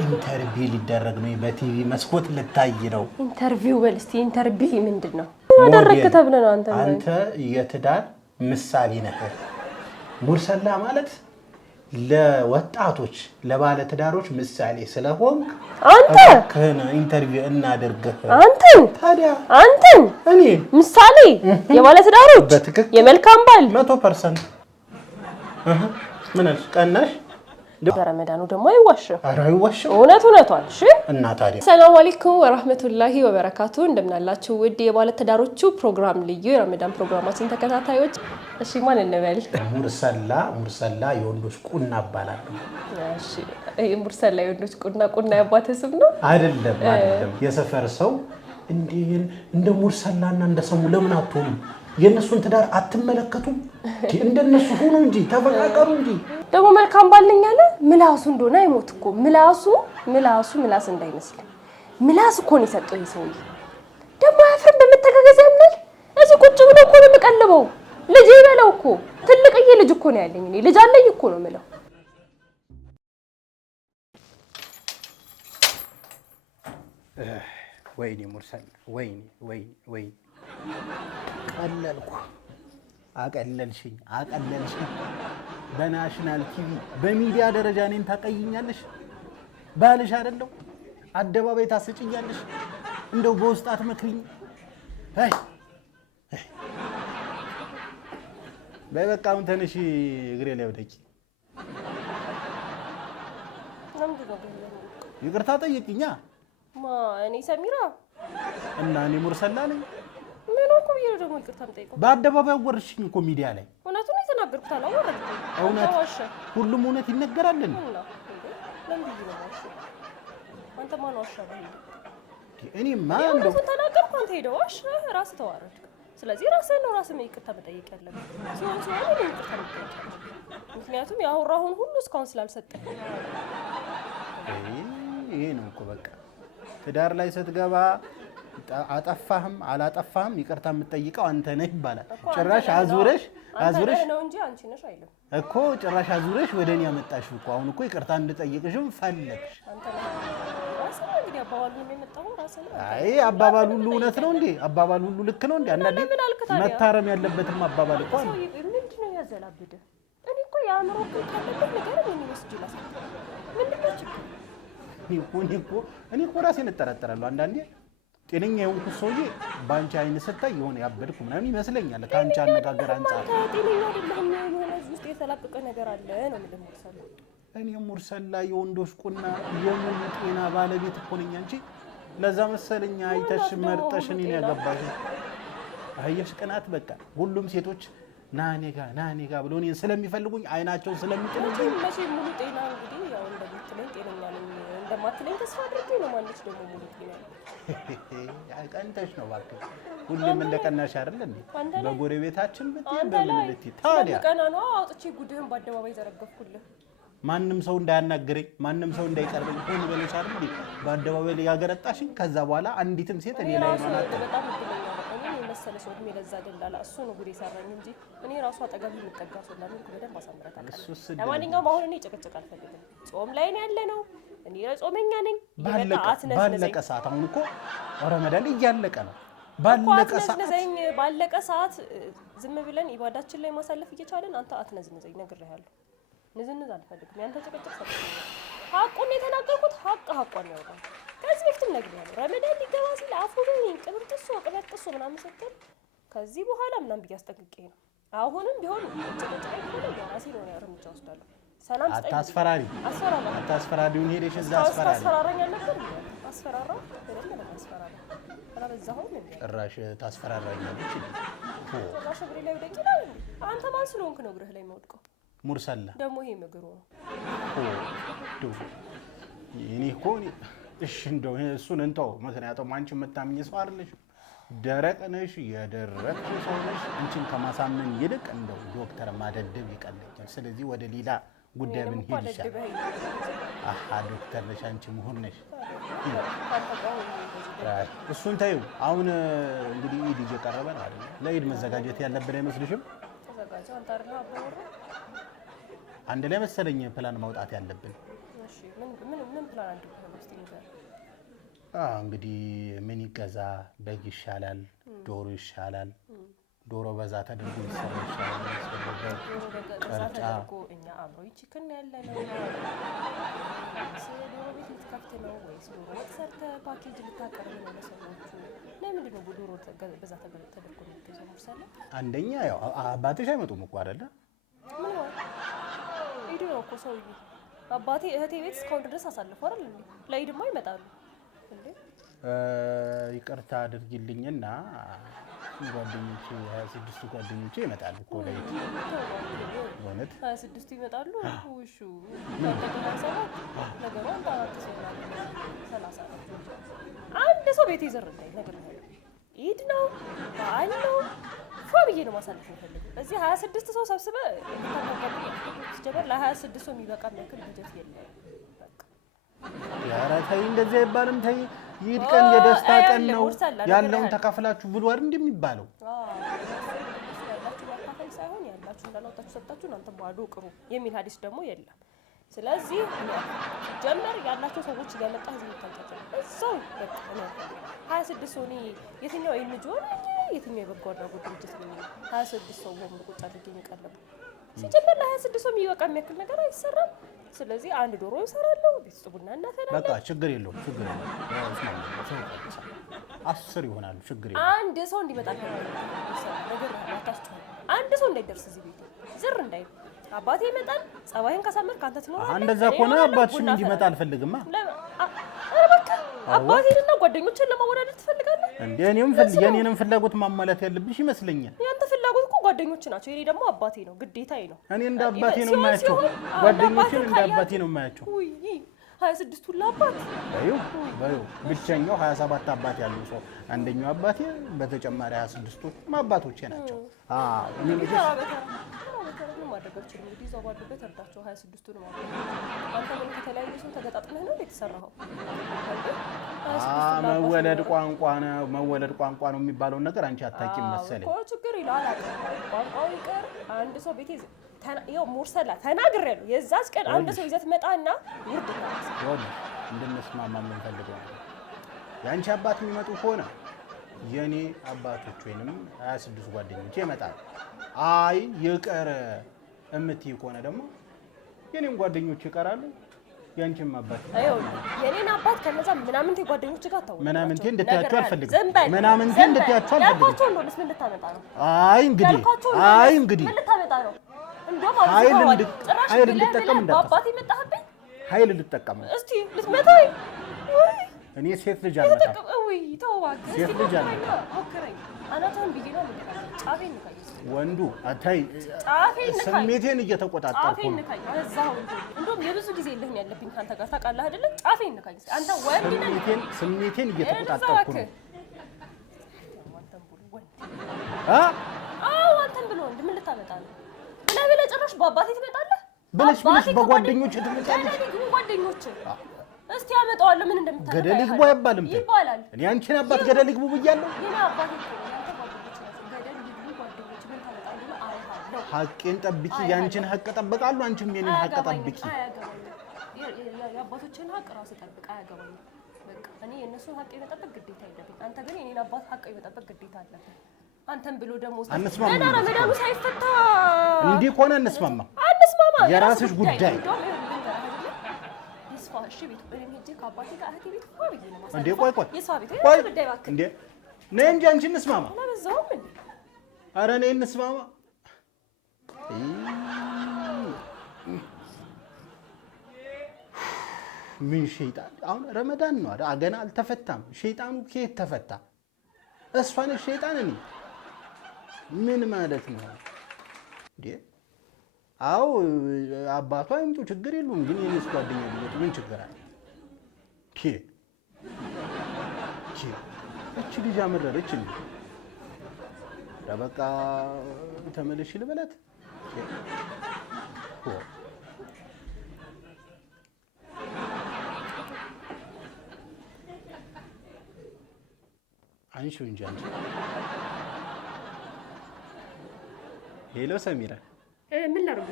ኢንተርቪው ሊደረግ ነው በቲቪ መስኮት ልታይ ነው ኢንተርቪው በልስቲ ኢንተርቪው ምንድነው አደረክ ተብለ ነው አንተ የትዳር ምሳሌ ነህ ሙርሰላ ማለት ለወጣቶች ለባለ ትዳሮች ምሳሌ ስለሆንክ አንተ ከነ ኢንተርቪው እናደርግህ አንተ ታዲያ አንተ እኔ ምሳሌ የባለ ትዳሮች የመልካም ባል 100% ምንስ ቀናሽ በረመዳኑ ደግሞ አይዋሽም አይዋሽም እውነቷን እሺ እና ታዲያ ሰላም አለይኩም ወራህመቱላሂ ወበረካቱ እንደምናላችሁ ውድ የባለ ትዳሮቹ ፕሮግራም ልዩ የረመዳን ፕሮግራማችን ተከታታዮች እሺ ማን እንበል ሙርሰላ የወንዶች ቁና አባላል እሺ ሙርሰላ የወንዶች ቁና ያባተ ስም ነው አይደለም የሰፈር ሰው እንደ ሙርሰላና እንደ ሰሙ ለምን አትሆኑ የነሱን ትዳር አትመለከቱም እንደነሱ ሆኖ እንጂ ተፈቃቀሩ እንጂ ደግሞ መልካም ባልኝ አለ ምላሱ እንደሆነ አይሞት እኮ ምላስ እንዳይመስል ምላስ እኮ ነው የሰጠው ይሰውይ ደግሞ አፍረን በመተጋገዝ ያምናል እዚህ ቁጭ ብሎ እኮ ነው የምቀልበው ልጅ ይበለው እኮ ትልቅዬ ልጅ እኮ ነው ያለኝ እኔ ልጅ አለኝ እኮ ነው የምለው ወይኔ ሙርሰላ ወይኔ ቀለልኩ አቀለልሽኝ በናሽናል ቲቪ በሚዲያ ደረጃ እኔን ታቀይኛለሽ ባልሽ አይደለም አደባባይ ታስጭኛለሽ እንደው በውስጣት መክሪኝ በበቃውን ተነሺ እግሬ ላይ ወደቂ ይቅርታ ጠይቂኛ እኔ ሰሚራ እና እኔ ሙርሰላ ነኝ ምን እኮ ይሄ ደግሞ ይቅርታ ጠይቀው በአደባባይ ወርሽኝ እኮ ሚዲያ ላይ እውነቱን የተናገርኩት አላወራሁም እውነት ሁሉም እውነት ይነገራል ለምን ይዋሽ አንተ ማን ዋሻው እኔማ እንደው ተናገርኩ አንተ ሄደዋሽ ራስ ተዋረድ ስለዚህ ራስህን ነው ራስህ ይቅርታ መጠየቅ ያለብህ ሲሆን ይቅርታ መጠየቅ ምክንያቱም ያወራሁን ሁሉ እስካሁን ስላልሰጠኝ ይሄ ነው እኮ በቃ ትዳር ላይ ስትገባ አጠፋህም አላጠፋህም ይቅርታ የምትጠይቀው አንተ ነህ ይባላል ጭራሽ አዙረሽ ነው እንጂ አንቺ ነሽ አይደለም እኮ ጭራሽ አዙረሽ ወደኔ ያመጣሽው እኮ አሁን እኮ ይቅርታ እንድጠይቅሽም ፈለግሽ አንተ ራስህ እንግዲህ አባባሉ ነው የመጣው ራስህ አይ አባባሉ ሁሉ እውነት ነው እንዴ አባባሉ ሁሉ ልክ ነው እንዴ አንዳንዴ መታረም ያለበትም አባባል እኮ ነው ምንድነው ያዘላብደ እኔ እኮ ያምሮ ከለበት ነገር ምን ይመስላል ምንድነው ችግር እኔ እኮ ራሴን እጠራጠራለሁ አንዳንዴ ጤነኛ የሆንኩት ሰውዬ ባንቺ አይን ስታይ የሆነ ያበድኩ ምናምን ይመስለኛል ካንቺ አነጋገር አንፃር ጤነኛ አይደለም የሆነ ውስጥ የተላቀቀ ነገር አለ ነው ሙርሰላ እኔ ሙርሰላ የወንዶች ቁና የሙሉ ጤና ባለቤት እኮ ነኝ አንቺ ለዛ መሰለኛ አይተሽ መርጠሽ እኔን ያገባሽ አየሽ ቅናት በቃ ሁሉም ሴቶች ናኔ ጋ ብሎ እኔን ስለሚፈልጉኝ አይናቸውን ስለሚጥሉኝ መቼ ሙሉ ጤና እንግዲህ ያው እንደምትለኝ ጤነኛ ነኝ እንደማትለኝ ተስፋ አድርጌ ነው ማለት ደግሞ ሙሉ ጤና ቀንተሽ ነው እባክህ ሁሉም እንደቀናሽ አይደል እንዴ በጎረቤታችን በምን ታዲያ ቀና ነው አውጥቼ ጉድህን በአደባባይ ዘረገፍኩልህ ማንንም ሰው እንዳያናግረኝ ማንንም ሰው እንዳይቀርበኝ ሆነ በለሽ አይደል እንዴ በአደባባይ ላይ ያገረጣሽኝ ከዛ በኋላ አንዲትም ሴት እኔ ላይ ማናት በጣም መሰለ ሰው የሚለዛ ደላላ እሱ ነው ጉድ የሰራኝ እንጂ እኔ ራሱ አጠገብ የምጠጋ ሰው ለምን በደንብ አሳምራታለሁ ለማንኛውም አሁን እኔ ጭቅጭቅ አልፈልግም ጾም ላይ ነው ያለነው እኔ ጾመኛ ነኝ ባለቀ ሰዓት አሁን እኮ ረመዳን እያለቀ ነው ባለቀ ሰዓት ዝም ብለን ኢባዳችን ላይ ማሳለፍ እየቻለን አንተ አትነዝነዘኝ ነግሬሃለሁ ንዝንዝ አልፈልግም ያንተ ጭቅጭቅ ሰጥተኝ ሐቁን የተናገርኩት ሐቁን ያወራል ከዚህ በፊትም ነግሬሃለሁ ረመዳን ሊገባ ሲል አፉን ቅበጥሶ ምናምን ስትል ከዚህ በኋላ ምናምን ብዬ አስጠንቅቄ ነው አሁንም ቢሆን ጭቅጭቅ አይደለም ራሴ ነው እርምጃ ወስዳለሁ ሰላም አታስፈራሪውን ሄደሽ እዛ አስፈራራኝ ነበር አስፈራራ አይደለም አስፈራራ አላበዛሁም እንዴ ጭራሽ ታስፈራራኛለች ጭራሽ እግሬ ላይ ወደቂ ይላል አንተ ማን ስለሆንክ ነው እግርህ ላይ የምወድቀው ሙርሰላ ደግሞ ይሄ ምግሩ ነው እኔ እኮ እሺ እንደው እሱን እንተው ምክንያቱም አንቺ የምታምኚ ሰው አይደለሽ ደረቅ ነሽ የደረቅሽ ሰው ነሽ አንቺን ከማሳመን ይልቅ እንደው ዶክተር ማደደብ ይቀለኛል ስለዚህ ወደ ሌላ ጉዳይ ምን ሄድሻል ዶክተር ነሽ አንቺ ምሁር ነሽ እሱን ታዩ አሁን እንግዲህ ኢድ እየቀረበ ነው አይደል ለኢድ መዘጋጀት ያለብን አይመስልሽም ተዘጋጀው አንተ አይደል አባወራ አንድ ላይ መሰለኝ ፕላን ማውጣት ያለብን እሺ ምን ፕላን አንድ ነው እስቲ ነገር እንግዲህ ምን ይገዛ? በግ ይሻላል? ዶሮ ይሻላል? ዶሮ በዛ ተደርጎ ይሰራ ይሻላል? በዛ ተደርጎ እኛ አብሮ ቺክን ያለ ነው ዶሮ ቤት ልትከፍት ነው ወይስ ዶሮ ወጥ ሰርተህ ፓኬጅ ልታቀርብ ነው ለሰዎቹ? ለምንድን ነው ዶሮ በዛ ተደርጎ የሚገዛው? ሙርሰላ አንደኛ ያው አባትሽ አይመጡም እኮ አይደለ? ምን ነው ሂዱ ነው እኮ ሰውዬ። አባቴ እህቴ ቤት እስካሁን ድረስ አሳልፎ አይደል እንዴ? ለኢድማ ይመጣሉ እንዴ? ይቅርታ አድርጊልኝና ጓደኞቼ 26 ጓደኞቼ ይመጣሉ እኮ ለኢድ። እውነት 26 ይመጣሉ? ውሹ ተቀጣጣው ነገሩ አንተ ሲሆናል 30 አንድ ሰው ቤት ይዘር እንዳይ ነገር ነው። ኢድ ነው በዓል ነው ፎብዬ ነው ማሳለፍ የምፈልገው። እዚህ 26 ሰው ሰብስበ እንታቀቀኝ ሲጀመር ለ26 ሰው የሚበቃ ያክል በጀት የለም። ኧረ ተይ እንደዚህ አይባልም። ተይ ይሄድ ቀን የደስታ ቀን ነው ያለውን ተካፍላችሁ ብሉ አይደል እንደሚባለው? ያላችሁ ማካፈል ሳይሆን ያላችሁ እንዳላውጣችሁ ሰጣችሁ እናንተ ባዶ ቅሩ የሚል ሐዲስ ደግሞ የለም። ስለዚህ ጀመር ያላችሁ ሰዎች እያመጣ እዚህ ተንቀጠቀ እዛው በቃ ነው 26 ሰው ነው የትኛው ኤንጂኦ ነው የትኛው የበጎ አድራጎት ድርጅት ነው 26 ሰው ወም ቁጭ አድርጌ የሚቀርብ ሲጀመር ለ26 ሰው የሚበቃ የሚያክል ነገር አይሰራም። ስለዚህ አንድ ዶሮ ይሰራለው ቢጽቡና እናፈራለን። በቃ ችግር የለውም ችግር የለውም። 10 ይሆናሉ ችግር የለውም። አንድ ሰው እንዲመጣ ነገር አታስጨው። አንድ ሰው እንዳይደርስ እዚህ ቤት ዝር እንዳይ አባቴ ይመጣል። ጸባይን ካሳመርክ አንተ ትኖራለህ። እንደዛ ከሆነ አባትሽም እንዲመጣ አልፈልግማ። አባቴንና ጓደኞችን ለማወዳደር ትፈልጋለህ እንዴ? የኔንም ፍላጎት ማሟላት ያለብሽ ይመስለኛል። ያንተ ፍላጎት እኮ ጓደኞች ናቸው። የኔ ደግሞ አባቴ ነው፣ ግዴታዬ ነው። እኔ እንደ አባቴ ነው የማያቸው፣ ጓደኞችን እንደ አባቴ ነው የማያቸው። ውይ 26 ለአባት ባዩ ብቸኛው 27 አባት ያለው ሰው አንደኛው አባቴ፣ በተጨማሪ 26ቱ አባቶቼ ናቸው። እኔ ልጅ ማድረጋችን እንግዲህ እዛው ባሉበት እርዳቸው 26ቱን ማለት ነው። አንተ ምን ከተለያየ ሰው ተገጣጥመህ ነው የተሰራኸው? መወለድ ቋንቋ ነው የሚባለው ነገር አንቺ አታውቂም መሰለኝ እኮ። ችግር ይላል ቋንቋው ይቀር አንድ ሰው ቤቴ ይኸው ሙርሰላ ተናግሬያለሁ። የዛች ቀን አንድ ሰው ይዘት መጣና ውርድ ነው እንድንስማማ የምንፈልገው የአንቺ አባት የሚመጡ ከሆነ የኔ አባቶች ወይንም 26 ጓደኞቼ ይመጣሉ። አይ ይቀር እምትይ ከሆነ ደግሞ የኔም ጓደኞች ይቀራሉ። ያንቺም አባት የኔን አባት ከነዛ ምናምንቴ ጓደኞች ጋር ታው ምናምንቴ እንድትያቸው አልፈልግም። ምናምንቴ እንድትያቸው አልፈልግም። ያልኳቸው እንደሆነስ ምን ልታመጣ ነው? አይ እንግዲህ ምን ልታመጣ ነው? እንደውም ኃይል እንድጠቀም አባቴ መጣህብኝ። ኃይል ልጠቀም እስቲ ልትመታኝ? እኔ ሴት ልጅ አልመጣም። ወይ ተው እባክህ። ሴት ልጅ አልመጣም። ሞክረኝ። አናቷን ብዬ ነው ጫፌን ንካኝ። ወንዱ አታይ ስሜቴን እየተቆጣጠርኩ ነው። እንደውም የብዙ ጊዜ የለህም ያለብኝ ካንተ ጋር ታውቃለህ አይደለ? ጫፌን ንካኝ። አንተ ወንድ ነህ። ስሜቴን እየተቆጣጠርኩ ነው። አንተን ብሎ ወንድ ምን ልታመጣ ነው? ብለህ ጭራሽ በአባቴ ትመጣለህ? ብለሽ በጓደኞች ትመጣለሽ? ጓደኞች እስቲ አመጣዋለሁ። ምን እንደምታመጣ ገደል ይግቡ አይባልም ይባላል። እኔ አንቺን አባት ገደል ይግቡ ብያለሁ። የኔ አባቴ ገደል ይግቡ ጓደኞች ምን ታመጣለህ? አይሃለሁ። ሐቄን ጠብቂ። ያንቺን ሐቅ ጠብቃለሁ፣ አንቺም የኔን ሐቅ ጠብቂ። የአባቶችን ሐቅ ራስህ ጠብቅ። አያገባኝም። በቃ እኔ የእነሱን ሐቅ የመጠበቅ ግዴታ የለብኝ። አንተ ግን የኔን አባት ሐቅ የመጠበቅ ግዴታ አለብህ። አንተን ብሎ ደግሞ ገና ረመዳኑ ሳይፈታ እንዲህ ከሆነ እንስማማ። የራስሽ ጉዳይ እሺ። ቤት ወይም ሄጄ ከአባቴ ጋር እህቴ ቤት ቆይ ነው ማለት እንዴ? ቆይ የሷ ቤት ወይ ጉዳይ እባክህ እንዴ ነይ እንጂ አንቺ እንስማማ። ለበዛውም እንዴ ኧረ ነይ እንስማማ። ምን ሸይጣን አሁን ረመዳን ነው አይደል? ገና አልተፈታም። ሸይጣኑ ከየት ተፈታ? እሷ ነች ሸይጣን። እኔ ምን ማለት ነው እንዴ? አዎ አባቷ አይምጡ ችግር የለውም። ግን የኔስ ጓደኛ ቢመጡ ምን ችግር አለ? እቺ ልጅ አመረረች እንዴ? በቃ ተመለሽ ልበላት። አንቺው እንጂ አንቺ ሄሎ ሰሚራ ምን ላድርግ?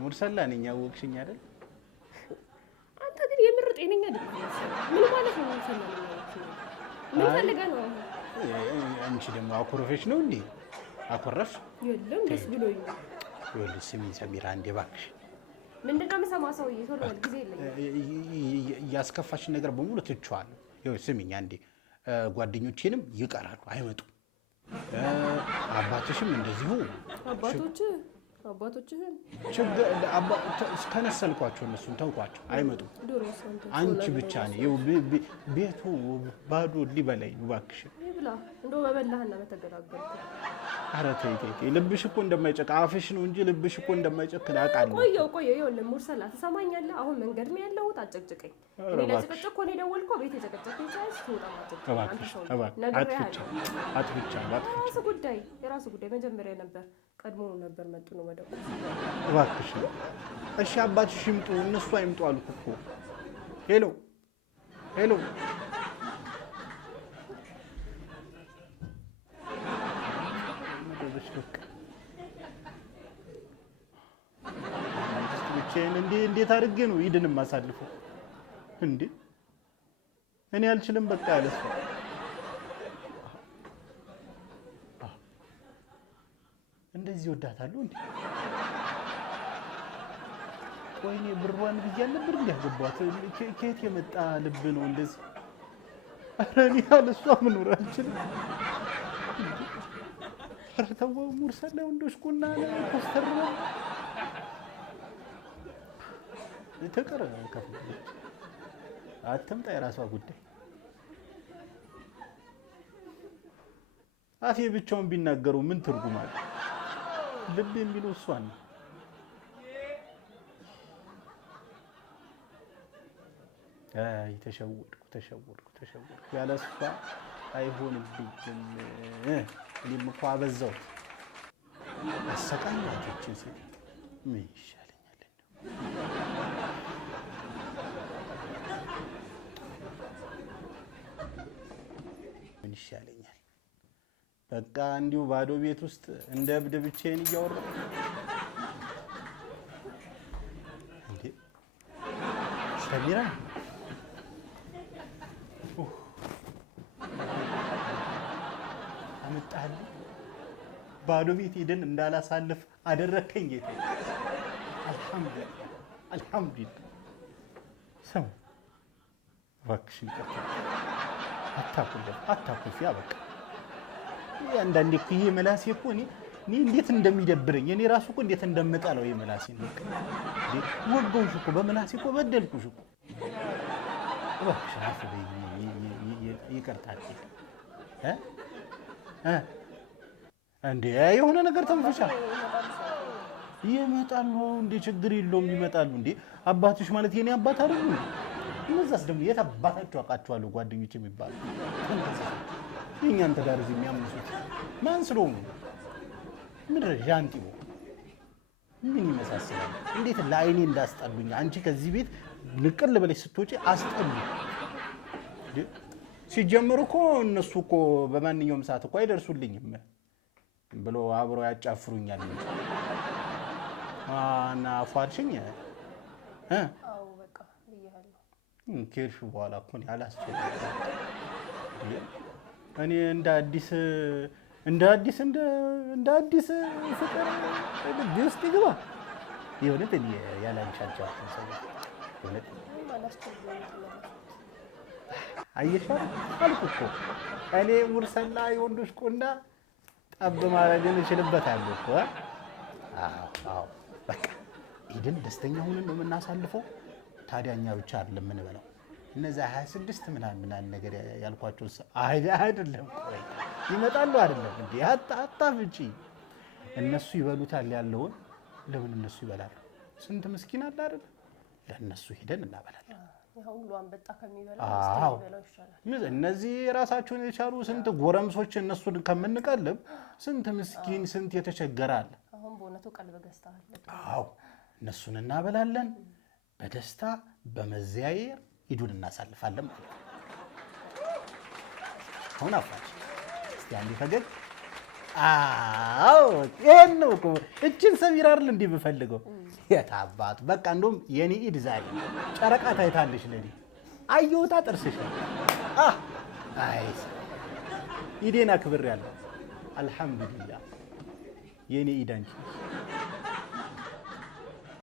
ሙርሰላ ነኝ። ያወቅሽኝ አይደል? አይደለም። ምን ማለት ነው? ምን ፈልገህ ነው? አንቺ ደግሞ አኩርፈሽ ነው እንዴ? አኮረፍሽ? የለም ደስ ብሎኝ ነው። ይኸውልሽ ስሚኝ ሰሚራ፣ እንዴ እባክሽ ምንድን ነው የምሰማው? ሰውዬ ቶሎ በል፣ ጊዜ የለኝም። ያስከፋሽን ነገር በሙሉ ትቼዋለሁ። ይኸውልሽ ስሚኝ አንዴ፣ ጓደኞቼንም ይቀራሉ፣ አይመጡም። አባትሽም እንደዚሁ። አባቶችህን ከነሰልኳቸው እነሱን ተውኳቸው፣ አይመጡም። አንቺ ብቻ ነኝ። ቤቱ ባዶ ሊበላኝ እባክሽ። ይብላ እንደው በበላህና በተገላገልኩ። ኧረ ተይ ተይ ተይ፣ ልብሽ እኮ እንደማይጨቅ አፍሽ ነው እንጂ ልብሽ እኮ እንደማይጨክን አውቃለሁ። ቆየው ይኸውልህ ሙርሰላ ትሰማኛለህ? አሁን መንገድ ነው ያለሁት፣ አጨቅጭቀኝ። እኔ ለጭቅጭቅ እኮ ነው የደወልኩት። ቤት የጨቀጨቀኝ ሳይሆን ስትወጣ ማጨቅጨቅ። የራሱ ጉዳይ መጀመሪያ ነበር፣ ቀድሞ ነበር መጡ ነው መደወል። እባክሽ እሺ፣ አባትሽ ይምጡ፣ እነሱ አይምጡ አልኩ እኮ። ሄሎ ሄሎ እንዴት አድርጌ ነው ኢድን የማሳልፈው እንዴ? እኔ አልችልም በቃ ያለስ እንደዚህ ወዳታለሁ እንዴ? ወይኔ ብሯን ብያል ነበር እንዲያገቧት። ከየት የመጣ ልብ ነው እንደዚህ? ኧረ እኔ ያለሷ መኖር አልችልም። ኧረ ተው ሙርሰላ፣ ወንዶች ቁና ኮስተር ተቀረ ከፍለች አትምጣ፣ የራሷ ጉዳይ። አፌ ብቻውን ቢናገሩ ምን ትርጉም አለ? ልብ የሚለው እሷን ነው። አይ ተሸወድኩ። ያለ እሷ አይሆንብኝም። እኔም እኮ አበዛሁት፣ አሰቃየኋት ይችን ሴት። ምን ይሻለኛል? ምን ይሻለኛል? በቃ እንዲሁ ባዶ ቤት ውስጥ እንደ እብድ ብቻዬን እያወራሁ እንዴ? ሰሚራ አመጣልኝ። ባዶ ቤት ሄደን እንዳላሳልፍ አደረከኝ ጌታ። አልሐምዱሊላህ። ሰው እባክሽን ይቅርታ፣ አታኩልፊ። በቃ አንዳንዴ እኮ ይሄ መላሴ እኮ እኔ እንዴት እንደሚደብረኝ እኔ ራሱ እኮ እንዴት እንደምጠላው ይሄ መላሴ ነው። ወገውሽ እኮ በመላሴ እኮ በደልኩሽ እኮ። እባክሽ አፍ ይቅርታ እንዴ። የሆነ ነገር ተንፈሻ ይመጣሉ እንዴ? ችግር የለውም ይመጣሉ እንዴ። አባትሽ ማለት የኔ አባት አይደሉ? እነዛስ ደግሞ የት አባታቸው አውቃቸዋለሁ? ጓደኞች የሚባሉ የእኛን ትዳር እዚህ የሚያምሱት ማን ስለሆኑ? ምድረ ዣንጢቦ ምን ይመሳሰላል? እንዴት ለአይኔ እንዳስጠሉኝ። አንቺ ከዚህ ቤት ንቅል ብለሽ ስትወጪ አስጠሉ። ሲጀምሩ እኮ እነሱ እኮ በማንኛውም ሰዓት እኮ አይደርሱልኝም ብሎ አብረው ያጫፍሩኛል እና ፏልሽኝ። አዎ በቃ ብያለሁ። ከሄድሽ በኋላ እኮ አላስቸግርም። እኔ እንደ አዲስ ፍቅር ልጅ ውስጥ ይግባ። የእውነት እኔ ያላንቺ አልቻልኩም። ሰው የእውነት አየሻ አልኩ እኮ እኔ ሙርሰላ የወንዶች ቁና ጠብ ማድረግን እችልበታለሁ እኮ። አዎ በቃ ኢድን ደስተኛ ሆነን ነው የምናሳልፈው። ታዲያ እኛ ብቻ አይደለም የምንበላው። እነዚያ 26 ምናምን ነገር ያልኳቸው አይደለም ቆይ ይመጣሉ አይደለም እንዴ? አታፍጪ። እነሱ ይበሉታል ያለውን ለምን እነሱ ይበላሉ? ስንት ምስኪን አለ አይደል? ለእነሱ ሄደን እናበላለን። ሁሉ አንበጣ ከሚበላው ይበላው ይሻላል። እነዚህ ራሳቸውን የቻሉ ስንት ጎረምሶች እነሱን ከምንቀልብ ስንት ምስኪን ስንት የተቸገረ አለ። አሁን በእውነቱ ቀልብ ገዝተሃል። አዎ እነሱን እናበላለን። በደስታ በመዘያየር ኢዱን እናሳልፋለን ማለት ነው። አሁን አፋጭ እስቲ አንዴ ፈገግ። አዎ ይሄን ነው እኮ እችን ሰሚራ አይደል እንዴ የምፈልገው? የታባቱ በቃ እንደውም የኔ ኢድ ዛሬ ጨረቃ ታይታለች ለኔ። አየሁታ ጥርስሽ አይ ኢዴና ክብር ያለው አልሐምዱሊላህ የኔ ኢዳንቺ